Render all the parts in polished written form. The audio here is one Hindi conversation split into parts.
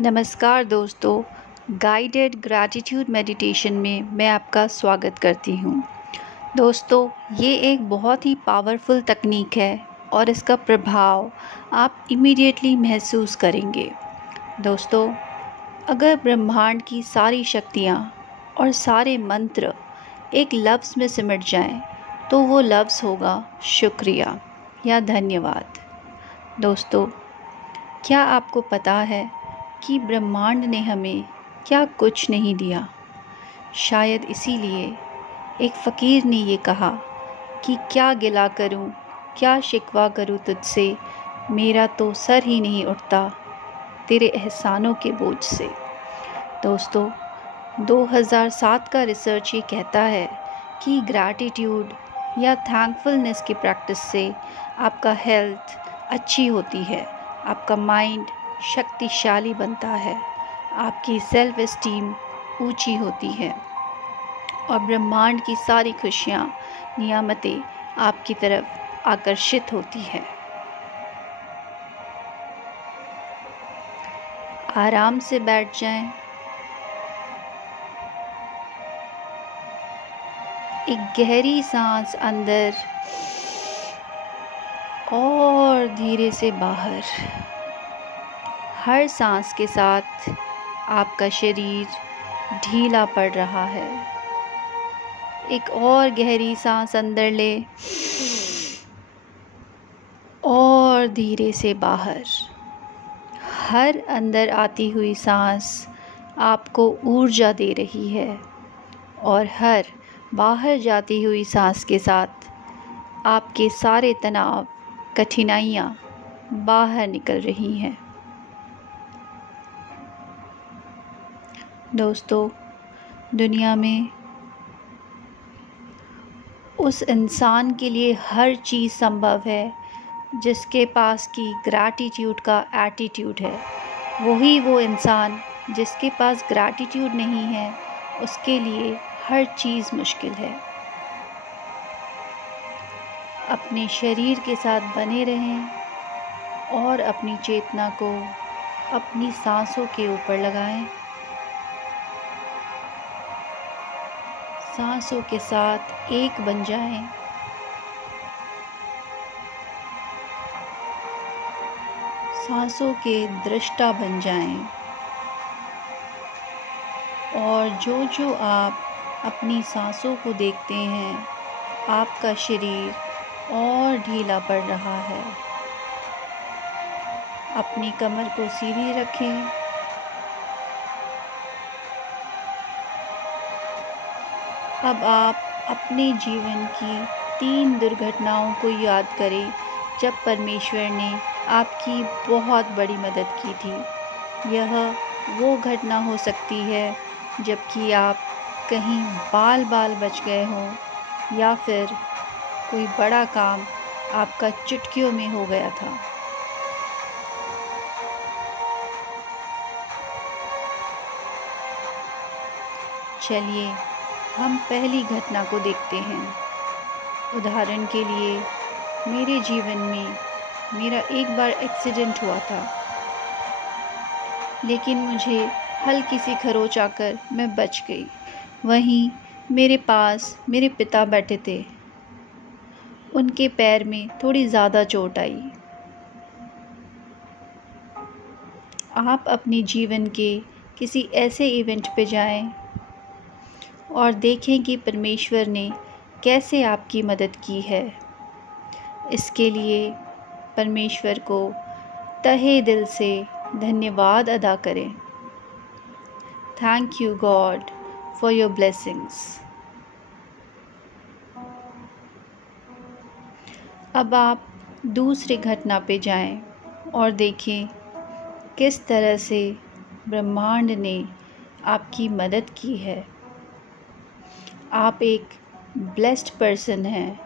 नमस्कार दोस्तों, गाइडेड ग्रैटिट्यूड मेडिटेशन में मैं आपका स्वागत करती हूँ। दोस्तों, ये एक बहुत ही पावरफुल तकनीक है और इसका प्रभाव आप इमीडिएटली महसूस करेंगे। दोस्तों, अगर ब्रह्मांड की सारी शक्तियाँ और सारे मंत्र एक लफ्ज़ में सिमट जाएं, तो वो लफ्ज़ होगा शुक्रिया या धन्यवाद। दोस्तों, क्या आपको पता है कि ब्रह्मांड ने हमें क्या कुछ नहीं दिया? शायद इसीलिए एक फ़कीर ने ये कहा कि क्या गिला करूं, क्या शिकवा करूं तुझसे, मेरा तो सर ही नहीं उठता तेरे एहसानों के बोझ से। दोस्तों, 2007 का रिसर्च ये कहता है कि ग्रैटिट्यूड या थैंकफुलनेस की प्रैक्टिस से आपका हेल्थ अच्छी होती है, आपका माइंड शक्तिशाली बनता है, आपकी सेल्फ एस्टीम ऊंची होती है और ब्रह्मांड की सारी खुशियाँ, नियामतें आपकी तरफ आकर्षित होती है। आराम से बैठ जाएं, एक गहरी सांस अंदर और धीरे से बाहर। हर सांस के साथ आपका शरीर ढीला पड़ रहा है। एक और गहरी सांस अंदर ले और धीरे से बाहर। हर अंदर आती हुई सांस आपको ऊर्जा दे रही है और हर बाहर जाती हुई सांस के साथ आपके सारे तनाव, कठिनाइयाँ बाहर निकल रही हैं। दोस्तों, दुनिया में उस इंसान के लिए हर चीज़ संभव है जिसके पास की ग्रैटिट्यूड का एटीट्यूड है। वही वो इंसान जिसके पास ग्रैटिट्यूड नहीं है, उसके लिए हर चीज़ मुश्किल है। अपने शरीर के साथ बने रहें और अपनी चेतना को अपनी सांसों के ऊपर लगाएं। सांसों के साथ एक बन जाएं। सांसों के दृष्टा बन जाएं और जो जो आप अपनी सांसों को देखते हैं, आपका शरीर और ढीला पड़ रहा है। अपनी कमर को सीधी रखें। अब आप अपने जीवन की 3 दुर्घटनाओं को याद करें जब परमेश्वर ने आपकी बहुत बड़ी मदद की थी। यह वो घटना हो सकती है जबकि आप कहीं बाल बच गए हों या फिर कोई बड़ा काम आपका चुटकियों में हो गया था। चलिए हम पहली घटना को देखते हैं। उदाहरण के लिए, मेरे जीवन में मेरा एक बार एक्सीडेंट हुआ था, लेकिन मुझे हल्की सी खरोंच आकर मैं बच गई। वहीं मेरे पास मेरे पिता बैठे थे। उनके पैर में थोड़ी ज़्यादा चोट आई। आप अपने जीवन के किसी ऐसे इवेंट पे जाएं और देखें कि परमेश्वर ने कैसे आपकी मदद की है। इसके लिए परमेश्वर को तहे दिल से धन्यवाद अदा करें। Thank you God for your blessings. अब आप दूसरी घटना पे जाएं और देखें किस तरह से ब्रह्मांड ने आपकी मदद की है। आप एक ब्लेस्ड पर्सन हैं।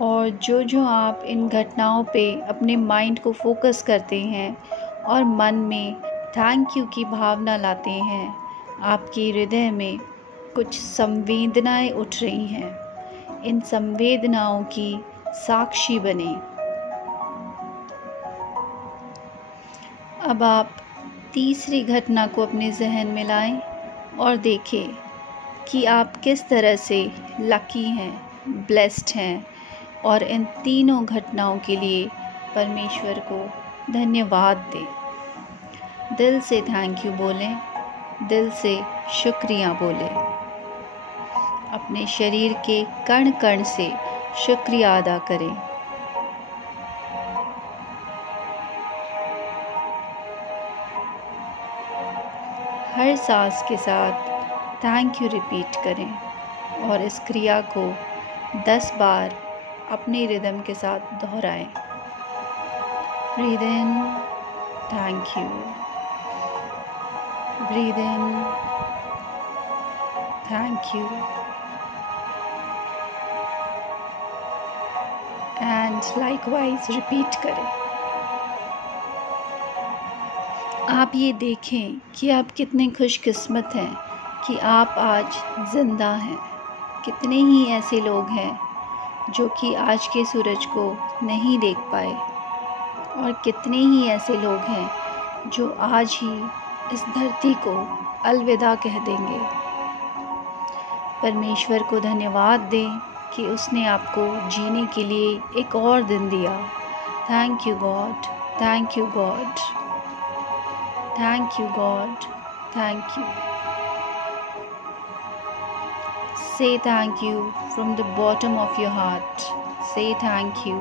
और जो आप इन घटनाओं पे अपने माइंड को फोकस करते हैं और मन में थैंक यू की भावना लाते हैं, आपके हृदय में कुछ संवेदनाएं उठ रही हैं। इन संवेदनाओं की साक्षी बने। अब आप तीसरी घटना को अपने जहन में लाएं और देखें कि आप किस तरह से लकी हैं, ब्लेस्ड हैं, और इन तीनों घटनाओं के लिए परमेश्वर को धन्यवाद दें। दिल से थैंक यू बोलें, दिल से शुक्रिया बोलें। अपने शरीर के कण कण से शुक्रिया अदा करें। हर सांस के साथ थैंक यू रिपीट करें और इस क्रिया को 10 बार अपने रिदम के साथ दोहराएं। Breathe in, thank you. Breathe in, thank you. And likewise repeat करें। आप ये देखें कि आप कितने खुशकिस्मत हैं कि आप आज ज़िंदा हैं। कितने ही ऐसे लोग हैं जो कि आज के सूरज को नहीं देख पाए, और कितने ही ऐसे लोग हैं जो आज ही इस धरती को अलविदा कह देंगे। परमेश्वर को धन्यवाद दें कि उसने आपको जीने के लिए एक और दिन दिया। Thank you God, thank you God, thank you God, thank you. Say thank you from the bottom of your heart. Say thank you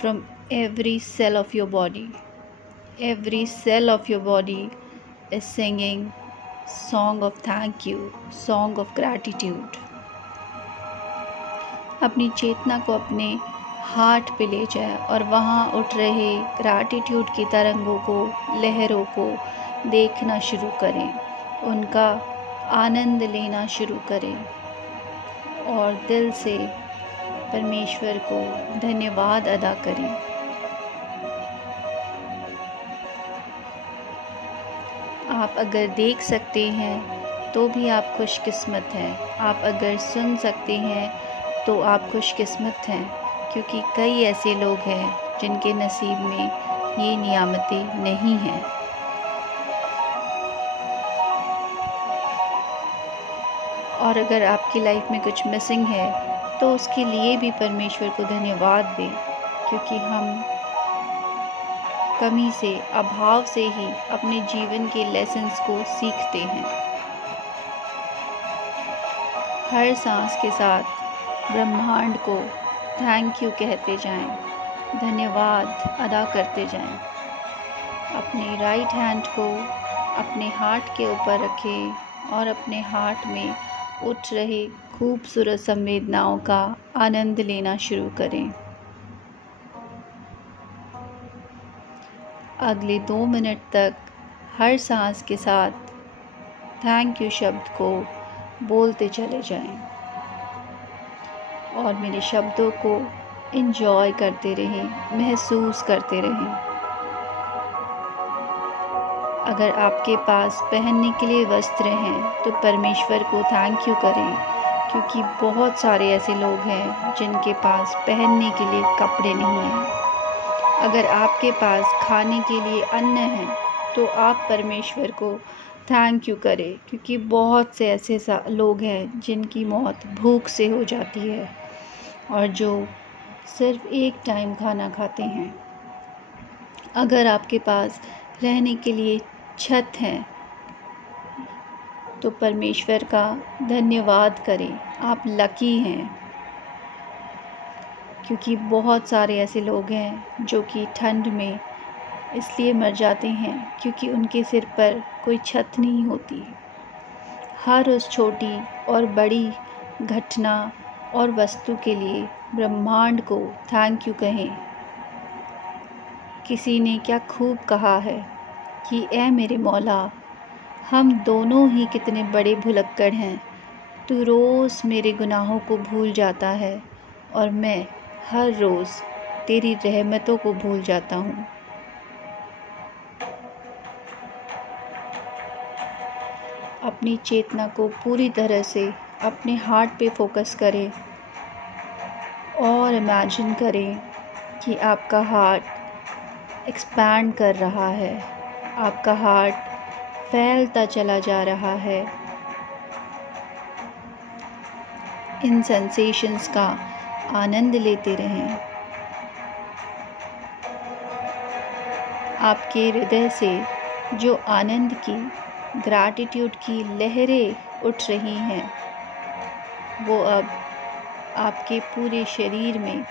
from every cell of your body. Every cell of your body is singing song of thank you, song of gratitude. अपनी चेतना को अपने हार्ट पे ले जाए और वहाँ उठ रहे ग्रैटिट्यूड की तरंगों को, लहरों को देखना शुरू करें, उनका आनंद लेना शुरू करें और दिल से परमेश्वर को धन्यवाद अदा करें। आप अगर देख सकते हैं तो भी आप खुशकिस्मत हैं। आप अगर सुन सकते हैं तो आप खुशकिस्मत हैं, क्योंकि कई ऐसे लोग हैं जिनके नसीब में ये नियामतें नहीं हैं। और अगर आपकी लाइफ में कुछ मिसिंग है तो उसके लिए भी परमेश्वर को धन्यवाद दें, क्योंकि हम कमी से, अभाव से ही अपने जीवन के लेसन्स को सीखते हैं। हर सांस के साथ ब्रह्मांड को थैंक यू कहते जाएं, धन्यवाद अदा करते जाएं। अपने राइट हैंड को अपने हार्ट के ऊपर रखें और अपने हार्ट में उठ रहे खूबसूरत संवेदनाओं का आनंद लेना शुरू करें। अगले 2 मिनट तक हर सांस के साथ थैंक यू शब्द को बोलते चले जाएं और मेरे शब्दों को एंजॉय करते रहें, महसूस करते रहें। अगर आपके पास पहनने के लिए वस्त्र हैं तो परमेश्वर को थैंक यू करें, क्योंकि बहुत सारे ऐसे लोग हैं जिनके पास पहनने के लिए कपड़े नहीं हैं। अगर आपके पास खाने के लिए अन्न है तो आप परमेश्वर को थैंक यू करें, क्योंकि बहुत से ऐसे लोग हैं जिनकी मौत भूख से हो जाती है और जो सिर्फ एक टाइम खाना खाते हैं। अगर आपके पास रहने के लिए छत है तो परमेश्वर का धन्यवाद करें। आप लकी हैं, क्योंकि बहुत सारे ऐसे लोग हैं जो कि ठंड में इसलिए मर जाते हैं क्योंकि उनके सिर पर कोई छत नहीं होती। हर उस छोटी और बड़ी घटना और वस्तु के लिए ब्रह्मांड को थैंक यू कहें। किसी ने क्या खूब कहा है कि ऐ मेरे मौला, हम दोनों ही कितने बड़े भुलक्कड़ हैं। तू रोज़ मेरे गुनाहों को भूल जाता है और मैं हर रोज़ तेरी रहमतों को भूल जाता हूँ। अपनी चेतना को पूरी तरह से अपने हार्ट पे फोकस करें और और इमेजिन करें कि आपका हार्ट एक्सपैंड कर रहा है, आपका हार्ट फैलता चला जा रहा है। इन सेंसेशंस का आनंद लेते रहें। आपके हृदय से जो आनंद की, ग्रैटिट्यूड की लहरें उठ रही हैं, वो अब आपके पूरे शरीर में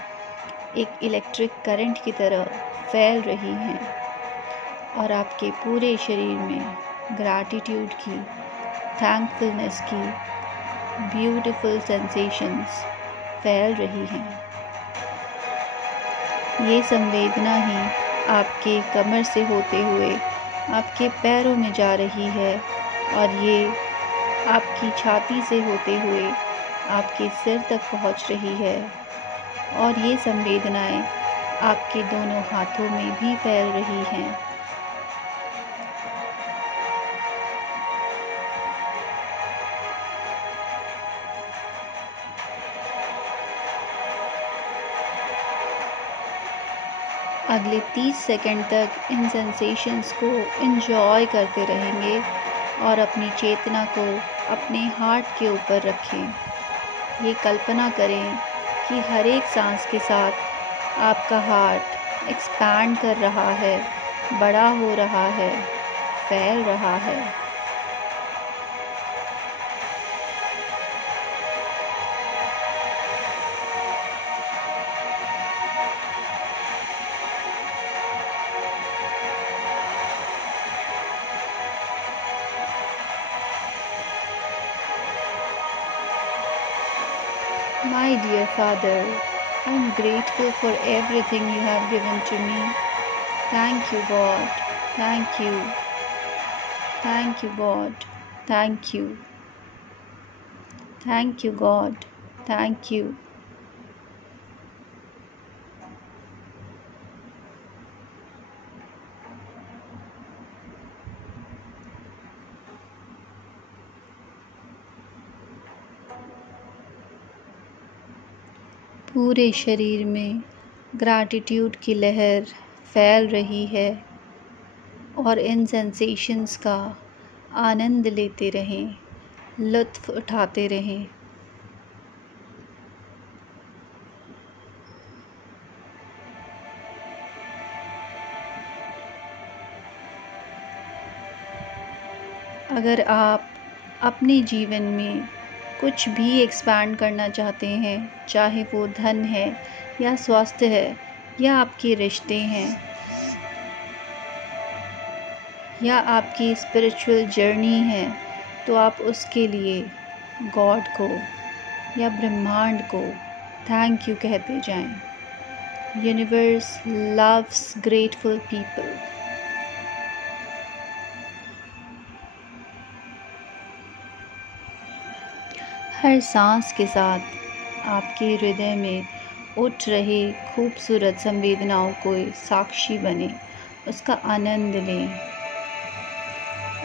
एक इलेक्ट्रिक करंट की तरह फैल रही हैं और आपके पूरे शरीर में ग्रैटिट्यूड की, थैंकफुलनेस की ब्यूटीफुल सेंसेशंस फैल रही हैं। ये संवेदना ही आपके कमर से होते हुए आपके पैरों में जा रही है और ये आपकी छाती से होते हुए आपके सिर तक पहुंच रही है और ये संवेदनाएं आपके दोनों हाथों में भी फैल रही हैं। अगले 30 सेकंड तक इन सेंसेशंस को एंजॉय करते रहेंगे और अपनी चेतना को अपने हार्ट के ऊपर रखें। ये कल्पना करें कि हर एक सांस के साथ आपका हार्ट एक्सपैंड कर रहा है, बड़ा हो रहा है, फैल रहा है। My dear Father, I am grateful for everything you have given to me. Thank you, God. Thank you. Thank you, God. Thank you. Thank you, God. Thank you. पूरे शरीर में ग्रैटिट्यूड की लहर फैल रही है और इन सेंसेशंस का आनंद लेते रहें, लुत्फ़ उठाते रहें। अगर आप अपने जीवन में कुछ भी एक्सपैंड करना चाहते हैं, चाहे वो धन है या स्वास्थ्य है या आपके रिश्ते हैं या आपकी स्पिरिचुअल जर्नी है, तो आप उसके लिए गॉड को या ब्रह्मांड को थैंक यू कहते जाएं। Universe loves grateful people. हर सांस के साथ आपके हृदय में उठ रहे खूबसूरत संवेदनाओं को साक्षी बने, उसका आनंद लें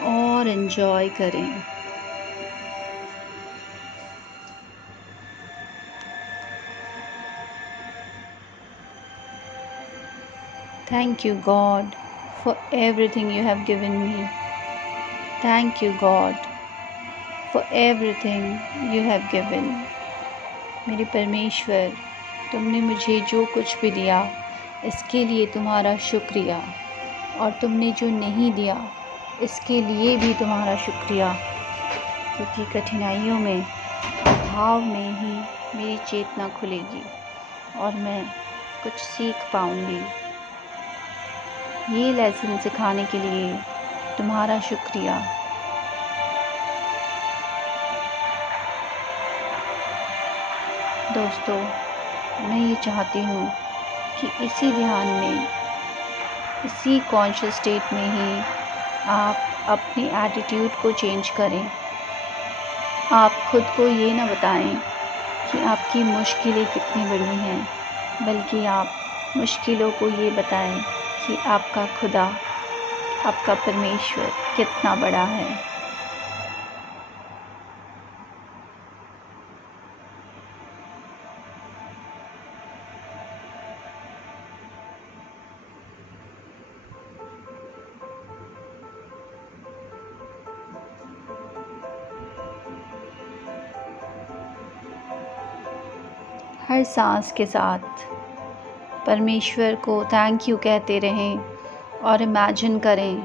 और एंजॉय करें। Thank you, God, for everything you have given me. Thank you, God, for everything you have given. मेरे परमेश्वर, तुमने मुझे जो कुछ भी दिया इसके लिए तुम्हारा शुक्रिया, और तुमने जो नहीं दिया इसके लिए भी तुम्हारा शुक्रिया, क्योंकि कठिनाइयों में, अभाव में ही मेरी चेतना खुलेगी और मैं कुछ सीख पाऊँगी। ये लेसन सिखाने के लिए तुम्हारा शुक्रिया। दोस्तों, मैं ये चाहती हूँ कि इसी ध्यान में, इसी कॉन्शियस स्टेट में ही आप अपने एटीट्यूड को चेंज करें। आप खुद को ये ना बताएं कि आपकी मुश्किलें कितनी बड़ी हैं, बल्कि आप मुश्किलों को ये बताएं कि आपका खुदा, आपका परमेश्वर कितना बड़ा है। हर सांस के साथ परमेश्वर को थैंक यू कहते रहें और इमेजिन करें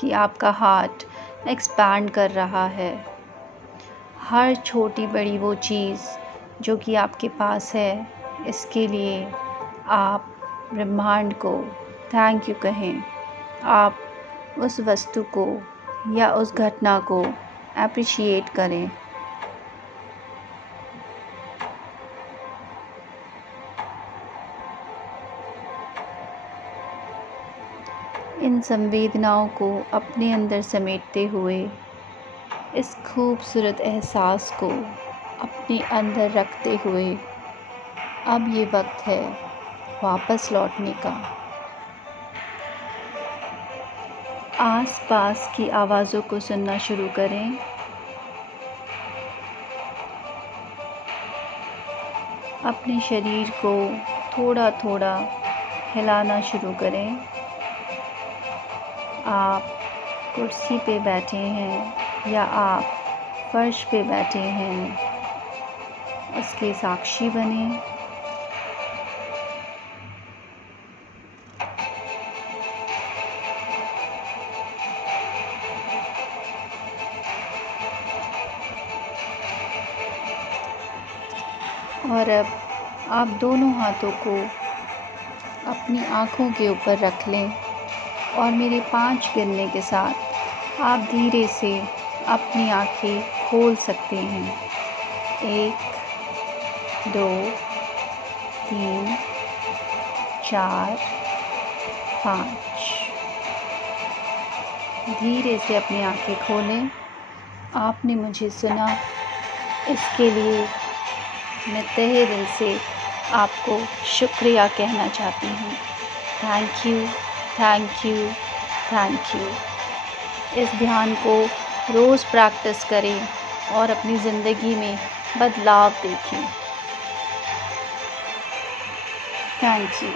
कि आपका हार्ट एक्सपैंड कर रहा है। हर छोटी बड़ी वो चीज़ जो कि आपके पास है, इसके लिए आप ब्रह्मांड को थैंक यू कहें। आप उस वस्तु को या उस घटना को अप्रिशिएट करें। इन संवेदनाओं को अपने अंदर समेटते हुए इस खूबसूरत एहसास को अपने अंदर रखते हुए अब ये वक्त है वापस लौटने का। आसपास की आवाज़ों को सुनना शुरू करें। अपने शरीर को थोड़ा थोड़ा हिलाना शुरू करें। आप कुर्सी पे बैठे हैं या आप फर्श पे बैठे हैं, उसके साक्षी बने। और अब आप दोनों हाथों को अपनी आँखों के ऊपर रख लें और मेरे 5 गिनने के साथ आप धीरे से अपनी आँखें खोल सकते हैं। 1 2 3 4 5। धीरे से अपनी आँखें खोलें। आपने मुझे सुना, इसके लिए मैं तहे दिल से आपको शुक्रिया कहना चाहती हूँ। Thank you, thank you, thank you. इस ध्यान को रोज़ प्रैक्टिस करें और अपनी ज़िंदगी में बदलाव देखें। Thank you.